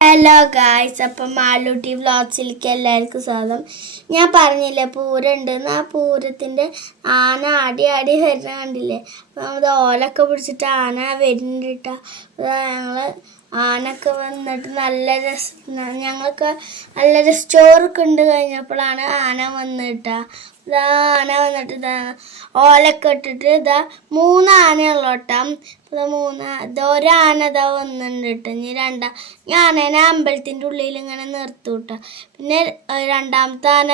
Hello guys, അപ്പം മാളൂട്ടി വ്ളോഗ്സിലേക്ക് എല്ലാവർക്കും സ്വാഗതം. ഞാൻ പറഞ്ഞില്ലേ പൂരം ഉണ്ടെന്ന്. ആ പൂരത്തിൻ്റെ ആന ആടി ആടി വരുന്ന കണ്ടില്ലേ? അപ്പോൾ നമ്മൾ ഓലൊക്കെ പിടിച്ചിട്ട് ആന വരുന്നുണ്ട്. ഞങ്ങൾ ആനൊക്കെ വന്നിട്ട് നല്ല രസം, ഞങ്ങൾക്ക് നല്ല രസം ചോറൊക്കെ ഉണ്ട്. കഴിഞ്ഞപ്പോഴാണ് ആന വന്നിട്ടാ. ആന വന്നിട്ട് ഓലൊക്കെ ഇട്ടിട്ട് ഇതാ 3 ആനയുള്ളോട്ടാ. ഒരാന ഇതാ വന്നിട്ടുണ്ട് കേട്ടോ. ഇനി ആനേനെ അമ്പലത്തിൻ്റെ ഉള്ളിൽ ഇങ്ങനെ നിർത്തൂട്ടാ. പിന്നെ രണ്ടാമത്തെ ആന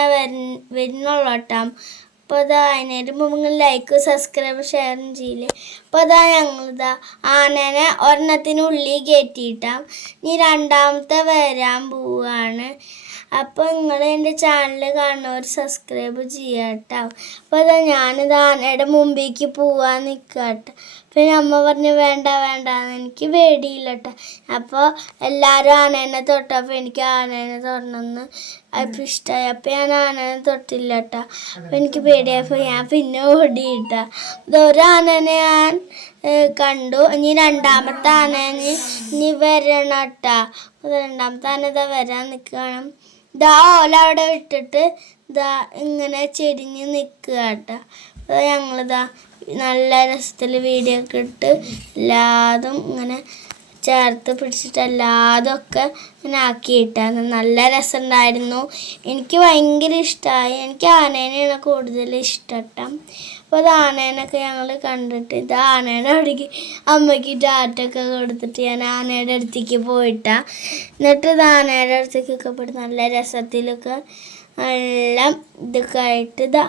വരുന്നുള്ളോട്ടാ. അപ്പോൾ ഇതാ അതിനായിട്ട് മുമ്പ് ലൈക്ക് സബ്സ്ക്രൈബ് ഷെയറും ചെയ്യില്ലേ. അപ്പോൾ ഇതാ ഞങ്ങളിതാ ആനേനെ ഒരെണ്ണത്തിനുള്ളിൽ കയറ്റിയിട്ടാം. ഇനി രണ്ടാമത്തെ വരാൻ പോവാണ്. അപ്പോൾ നിങ്ങൾ എൻ്റെ ചാനൽ കാണുന്നവർ സബ്സ്ക്രൈബ് ചെയ്യാട്ടോ. അപ്പോൾ അതാ ഞാനിത് ആനയുടെ മുമ്പിലേക്ക് പോവാൻ നിൽക്കാട്ടോ. പിന്നെ അമ്മ പറഞ്ഞു വേണ്ട വേണ്ടാന്ന്. എനിക്ക് പേടിയില്ല കേട്ടോ. അപ്പോൾ എല്ലാവരും ആനേനെ തൊട്ടപ്പോൾ എനിക്ക് ആനേനെ തൊടണമെന്ന് അപ്പം ഇഷ്ടമായി. അപ്പം ഞാൻ ആനേനെ തൊട്ടില്ല കേട്ടോ. അപ്പം എനിക്ക് പേടിയായപ്പോൾ ഞാൻ പിന്നെ ഓടിയിട്ടാ. ഇതൊരു ആനേനെ ഞാൻ കണ്ടു. ഇനി രണ്ടാമത്തെ ആനേനെ ഇനി വരണം കേട്ടോ. രണ്ടാമത്തെ ആന ഇതാ വരാൻ നിൽക്കുകയാണ്. ഇതാ ഓല അവിടെ ഇട്ടിട്ട് ഇതാ ഇങ്ങനെ ചെരിഞ്ഞ് നിൽക്കുക കേട്ടോ. അപ്പോൾ ഞങ്ങളിതാ നല്ല രസത്തിൽ വീഡിയോ ഒക്കെ ഇട്ട് എല്ലാതും ഇങ്ങനെ ചേർത്ത് പിടിച്ചിട്ട് എല്ലാതും ഒക്കെ ഇങ്ങനെ ആക്കിയിട്ടാണ്. നല്ല രസമുണ്ടായിരുന്നു. എനിക്ക് ഭയങ്കര ഇഷ്ടമായി. എനിക്ക് ആനേനെയാണ് കൂടുതൽ ഇഷ്ടം. അപ്പോൾ അത് ആനേനൊക്കെ ഞങ്ങൾ കണ്ടിട്ട് ഇത് ആനയുടെ അവിടേക്ക് അമ്മയ്ക്ക് ടാറ്റൊക്കെ കൊടുത്തിട്ട് ഞാൻ ആനയുടെ അടുത്തേക്ക് പോയിട്ടാ. എന്നിട്ട് ഇത് ആനയുടെ അടുത്തേക്കൊക്കെ പോയിട്ട് നല്ല രസത്തിലൊക്കെ നല്ല ഇതൊക്കെ ആയിട്ട് ഇതാ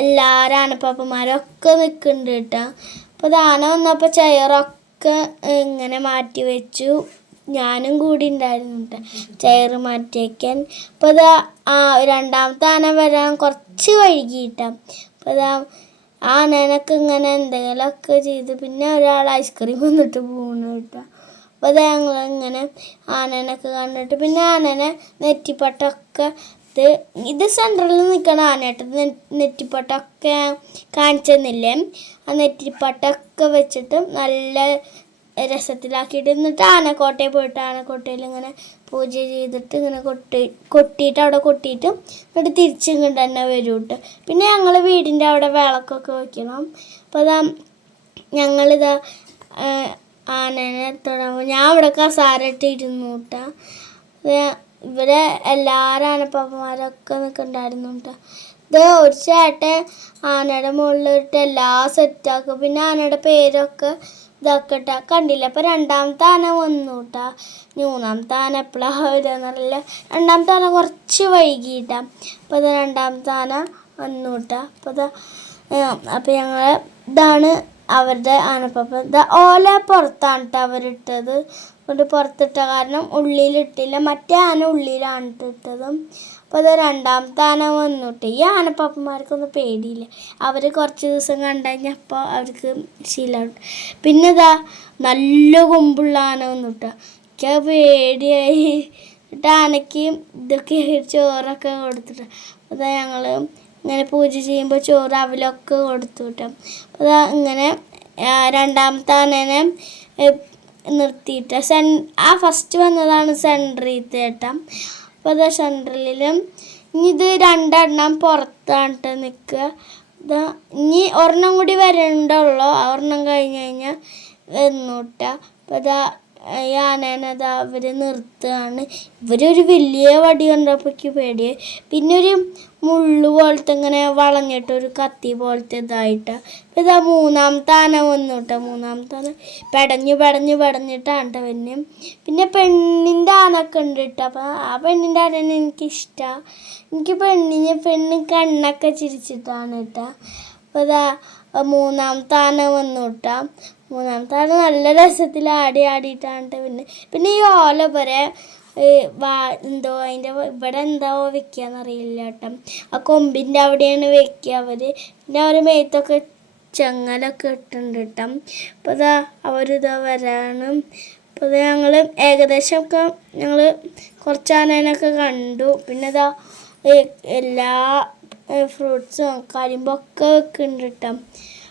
എല്ലാവരും ആനപ്പാപ്പന്മാരൊക്കെ നിൽക്കുന്നുണ്ട് കേട്ടോ. അപ്പോൾ ഇത് ആന വന്നപ്പോൾ ചെയറൊക്കെ ഇങ്ങനെ മാറ്റി വെച്ചു. ഞാനും കൂടി ഉണ്ടായിരുന്നു കേട്ടോ ചെയർ മാറ്റി വയ്ക്കാൻ. അപ്പോൾ ഇതാ രണ്ടാമത്തെ ആന വരാൻ കുറച്ച് വൈകിട്ടാണ്. അപ്പോൾ ഇതാ ആനേനൊക്കെ ഇങ്ങനെ എന്തെങ്കിലുമൊക്കെ ചെയ്ത് പിന്നെ ഒരാൾ ഐസ്ക്രീം വന്നിട്ട് പോകുന്നു കേട്ടോ. അപ്പോൾ അത് ഞങ്ങളിങ്ങനെ ആനേനൊക്കെ കണ്ടിട്ട് പിന്നെ ആനേനെ നെറ്റിപ്പട്ടൊക്കെ ഇത് സെൻറ്ററിൽ നിൽക്കണ ആനേട്ട നെറ്റിപ്പട്ടൊക്കെ കാണിച്ചെന്നില്ലേ. ആ നെറ്റിപ്പട്ടൊക്കെ വെച്ചിട്ട് നല്ല രസത്തിലാക്കിയിട്ട് എന്നിട്ട് ആനക്കോട്ടയിൽ പോയിട്ട് ആനക്കോട്ടയിൽ ഇങ്ങനെ പൂജ ചെയ്തിട്ട് ഇങ്ങനെ കൊട്ടിയിട്ട് അവിടെ കൊട്ടിയിട്ട് എന്നിട്ട് തിരിച്ചിങ്ങോട്ട് തന്നെ വരും കേട്ടോ. പിന്നെ ഞങ്ങൾ വീടിൻ്റെ അവിടെ വിളക്കൊക്കെ വയ്ക്കണം. അപ്പോൾ അതാ ഞങ്ങളിതാ ആനേനെ തുടങ്ങുമ്പോൾ ഞാൻ ഇവിടെ കസാര ഇട്ടിരുന്നു കേട്ടോ. ഇവിടെ എല്ലാവരും ആനപ്പാപ്പന്മാരൊക്കെ നിൽക്കുന്നുണ്ടായിരുന്നു കേട്ടോ. ഇത് ഒരു ചേട്ടൻ ആനയുടെ മുകളിലിട്ട് എല്ലാം സെറ്റാക്കും. പിന്നെ ആനയുടെ പേരൊക്കെ ഇതാക്കട്ടെ കണ്ടില്ല. അപ്പോൾ രണ്ടാമത്തെ ആന വന്നു കേട്ടോ. മൂന്നാമത്തെ ആന എപ്പോഴാണ് വരികയെന്നറിയില്ല. രണ്ടാമത്തെ ആന കുറച്ച് വൈകിട്ടാണ്. അപ്പോൾ അത് രണ്ടാമത്തെ ആന വന്നു കേട്ടോ. അപ്പോൾ ഞങ്ങൾ ഇതാണ് അവരുടെ ആനപ്പാപ്പ. ഓല പുറത്താണ് കേട്ടോ അവരിട്ടത്. കൊണ്ട് പുറത്തിട്ട കാരണം ഉള്ളിലിട്ടില്ല. മറ്റേ ആന ഉള്ളിലാണ് ഇട്ടത്. അപ്പോൾ അത് രണ്ടാമത്തെ ആന വന്നിട്ട് ഈ ആനപ്പാപ്പന്മാർക്കൊന്നും പേടിയില്ല. അവർ കുറച്ച് ദിവസം കണ്ടു കഴിഞ്ഞാൽ അപ്പോൾ അവർക്ക് ശീലമുണ്ട്. പിന്നെ ഇതാ നല്ല കൊമ്പുള്ള ആന വന്നിട്ടാ. എനിക്ക് പേടിയായി. എന്നിട്ട് ആനയ്ക്ക് ഇതൊക്കെ ചോറൊക്കെ കൊടുത്തിട്ട് അതാ ഞങ്ങൾ ഇങ്ങനെ പൂജ ചെയ്യുമ്പോൾ ചോറ് അവലൊക്കെ കൊടുത്തു കിട്ടും. അപ്പോൾ ഇങ്ങനെ രണ്ടാമത്തെ ആനേനെ നിർത്തിയിട്ട് ഫസ്റ്റ് വന്നതാണ് സെൻറ്ററിലത്തെ ഏട്ടം. അപ്പോൾ അത് സെൻട്രലിലും ഇനി ഇത് രണ്ടെണ്ണം പുറത്താണ് നിൽക്കുക. ഇനി ഒരെണ്ണം കൂടി വരണ്ടുള്ളൂ. ഒരെണ്ണം കഴിഞ്ഞ് കഴിഞ്ഞാൽ വന്നൂട്ട. അപ്പോൾ ഈ ആനേനതാ അവർ നിർത്തുകയാണ്. ഇവരൊരു വലിയ വടി കണ്ടപ്പോഴേക്ക് പേടിയായി. പിന്നെ ഒരു മുള്ളു പോലത്തെ ഇങ്ങനെ വളഞ്ഞിട്ടൊരു കത്തി പോലത്തെ ഇതായിട്ട്. അപ്പോൾ ഇതാ മൂന്നാമത്തെ ആന വന്നു കേട്ടോ. മൂന്നാമത്തെ ആന പടഞ്ഞിട്ടാണ് കേട്ടോ പിന്നെ. പിന്നെ പെണ്ണിൻ്റെ ആനൊക്കെ ഉണ്ട് കേട്ടോ. അപ്പോൾ ആ പെണ്ണിൻ്റെ ആനേനെ എനിക്കിഷ്ടമാണ്. എനിക്ക് പെണ്ണ് കണ്ണൊക്കെ ചിരിച്ചിട്ടാണ് കേട്ടോ. അപ്പോൾ ഇതാ മൂന്നാമത്തെ ആന വന്നു കേട്ടോ. മൂന്നാമത്തെ ആന നല്ല രസത്തിൽ ആടിയിട്ടാണ് പിന്നെ ഈ ഓല വരെ എന്തോ അതിൻ്റെ ഇവിടെ എന്തോ വെക്കുകയെന്നറിയില്ല കേട്ടോ. ആ കൊമ്പിൻ്റെ അവിടെയാണ് വെക്കുക അവർ. പിന്നെ അവർ മേത്തൊക്കെ ചെങ്ങലൊക്കെ ഇട്ടുണ്ട് കേട്ടോ. അപ്പോൾ അവരിതാ വരാനും. അപ്പോൾ ഞങ്ങൾ ഏകദേശമൊക്കെ ഞങ്ങൾ കുറച്ച് ആനേനൊക്കെ കണ്ടു. പിന്നെ എല്ലാ ഫ്രൂട്ട്സും കരിമ്പൊക്കെ വെക്കുന്നുണ്ട് കേട്ടോ.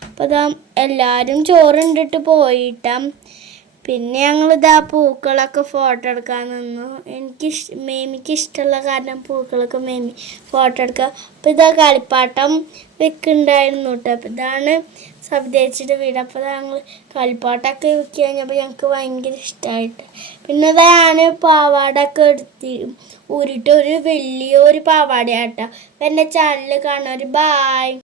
അപ്പോൾ എല്ലാവരും ചോറുണ്ടിട്ട് പോയിട്ടാ. പിന്നെ ഞങ്ങളിതാ പൂക്കളൊക്കെ ഫോട്ടോ എടുക്കാൻ നിന്നു. മേമിക്ക് ഇഷ്ടമുള്ള കാരണം പൂക്കളൊക്കെ മേമി ഫോട്ടോ എടുക്കുക. അപ്പം ഇതാ കളിപ്പാട്ടം വെക്കുന്നുണ്ടായിരുന്നു കേട്ടോ. അപ്പം ഇതാണ് സബ്ദേച്ചിയുടെ വീട്. അപ്പോൾ ഞങ്ങൾ കളിപ്പാട്ടമൊക്കെ വെക്കി കഴിഞ്ഞപ്പോൾ ഞങ്ങൾക്ക് ഭയങ്കര ഇഷ്ടമായിട്ട്. പിന്നെ ഇതാ ഞാൻ പാവാടൊക്കെ ഊരിയിട്ട് ഒരു വലിയൊരു പാവാടയാട്ടോ. അപ്പം എൻ്റെ ചാനൽ കാണുന്നവർ ബായ്.